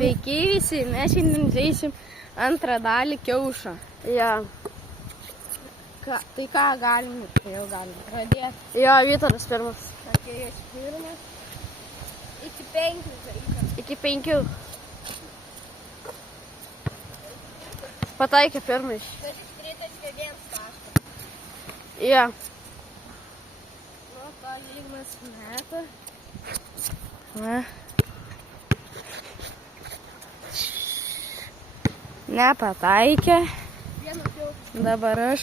Sveiki visi, mes šiandien žaisim antrą dalį kiaušą. Ja. Tai ką galim, jau galim pradėti. Ja, Vytaras pirmas. Atėjęs pirmas. Iki 5 žaisim. Iki 5. Pataikė pirmai. Tritaškė 1 taškas. Ja. Nu, to Ignas meta. Na. Nepataikė. Dabar aš.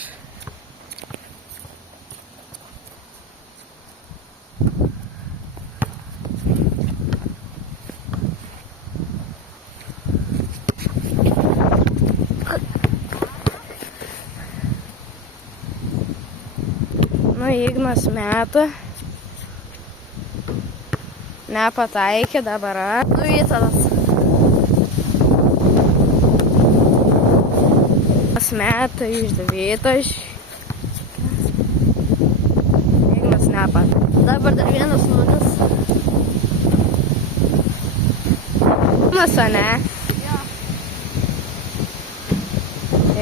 Nu, Ignas meta. Nepataikė, dabar aš. Nu, Vytaras. Meta iš 9. Ignas nepataikė. Dabar dar 1-0. Ignas, ne? Jo.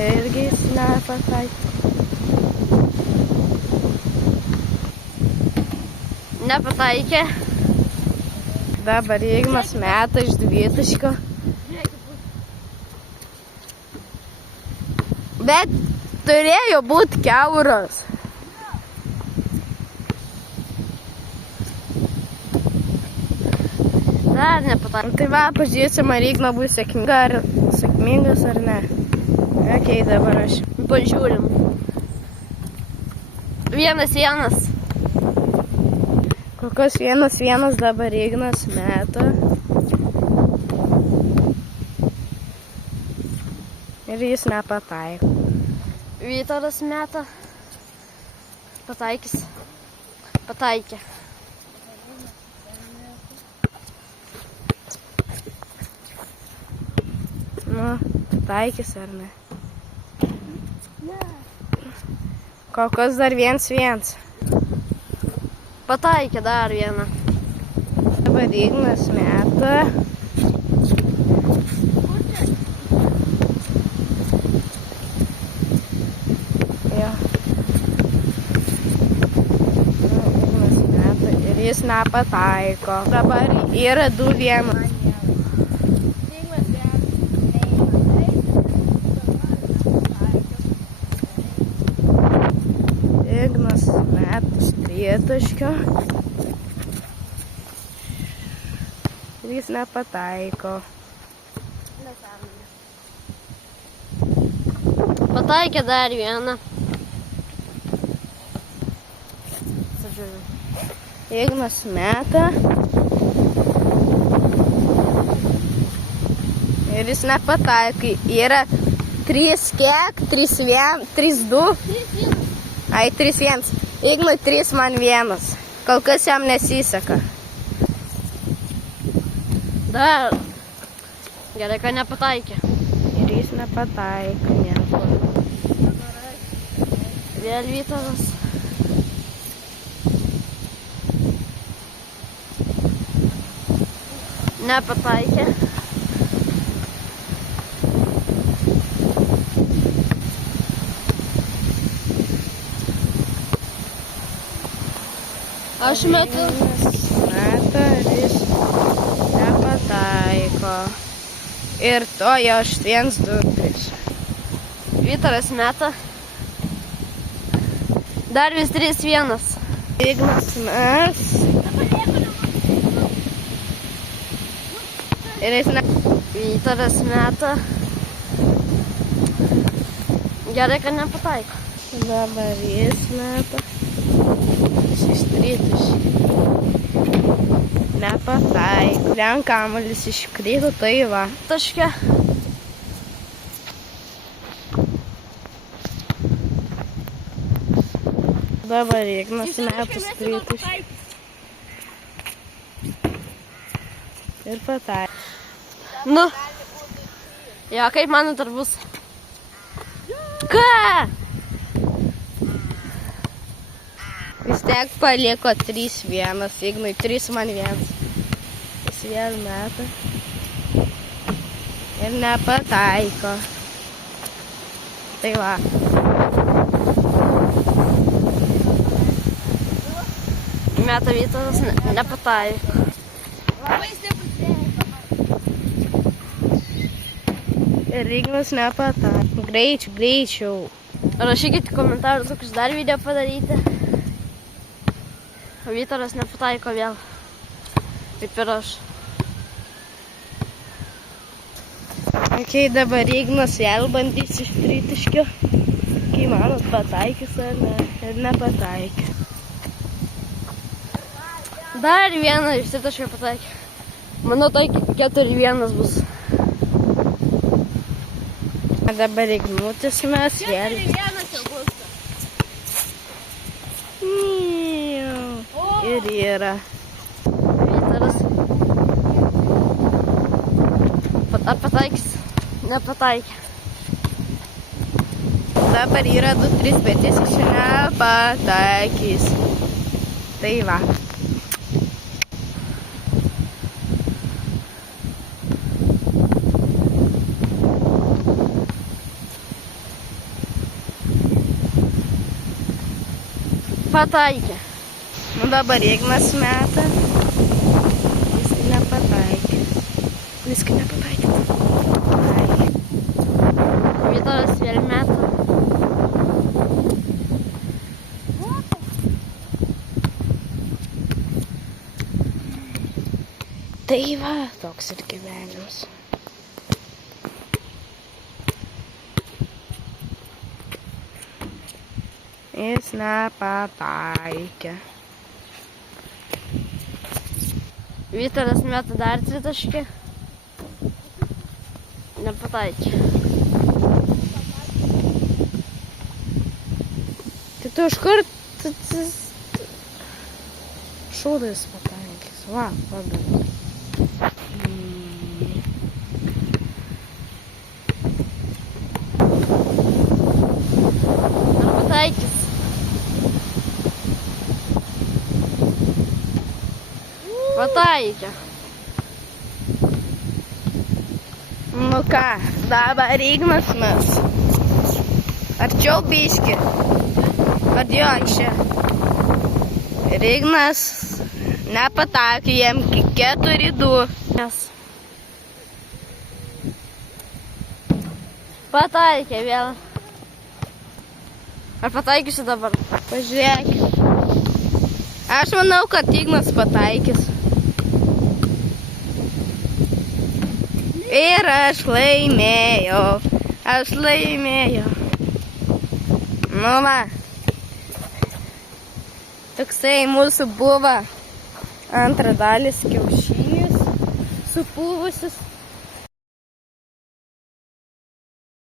Irgi jis nepataikė. Nepataikė. Dabar Ignas meta iš 2. Bet turėjo būti kiauras. Dar nepataikė. Tai va, pažiūrėsim, ar Igna bus sėkmingas ar ne. Ok, dabar aš. Pažiūrim. 1-1. Kol kas 1-1, dabar Ignas meta. Ir jis nepataikė. Vytaras meta. Pataikys. Pataikė. Nu, pataikys ar ne? Kol kas dar 1-1. Pataikė dar vieną. Dabar Ignas meta. Jis nepataiko. Dabar yra 2-1. Ignas meta iš 3. Jis nepataiko. Pataikė dar vieną. Ignas meta. Ir jis nepataiko. Yra 3 kiek? 3-1, 3-2. Ai, 3-1. Ignui 3, man 1. Kol kas jam nesiseka. Dar. Gerai, kad nepataikė. Ir jis nepataiko nieko. Vėl Vytaras. Nepataikė. Aš metu. Meta ir jis nepataiko. Ir to jau 1-2 prieš. Vytaras meta. Dar vis 3-1. Ignas mes. Ir jis Vytaras meta. Gerai, kad nepataiko. Dabar jis meta. Iš 3. Nepataiko. Ten kamuolis iškrito, tai va. Taške. Dabar Ignas meta 3. Ir pataikė. Nu. Jo, kaip manot, ar bus? Ką? Vis tiek paliko 3-1. Ignui 3, man 1. Jis vėl meta. ir nepataiko. Tai va. Meta Vytautas nepataiko. Ir Ignas nepataiko. Greičiau. Rašykite komentarus, kokius dar video padaryti. Vytautas nepataiko vėl. Kaip ir aš. Ok, dabar Ignas vėl bandys iš tritaškio. Kai manot, pataikys ar ne? Ir nepataikė. Dar vieną iš tritaškio pataikė. Manau, tai 4-1 bus. Dabar Ignutis mes vėl. 4-1 jau bus. Ir yra. Vytautas. Pataikys. Nepataikė. Dabar yra 2-3, bet jis iš nepataikys. Tai va. Pataikė. Nu dabar Ignas meta. Jis nepataikė. Viskai nepataikė. Vytautas vėl meta. Tai va, toks ir gyvenimas. Jis nepataikė. Vytautas meta dar tritaškį. Nepataikė. Tai tu iškart šūdais pataikys. Va, pagaliau. Nepataikys. Pataikė. Nu ką, dabar Ignas mes. Arčiau biški. Padėjo čia. Ir Ignas nepataikė, jiem 4-2. Nes. Pataikė vėl. Ar pataikysi dabar? Pažiūrėk. Aš manau, kad Ignas pataikys. Ir aš laimėjau. Aš laimėjau. Nu va. Toksai mūsų buvo antra dalis kiaušys supūvusis.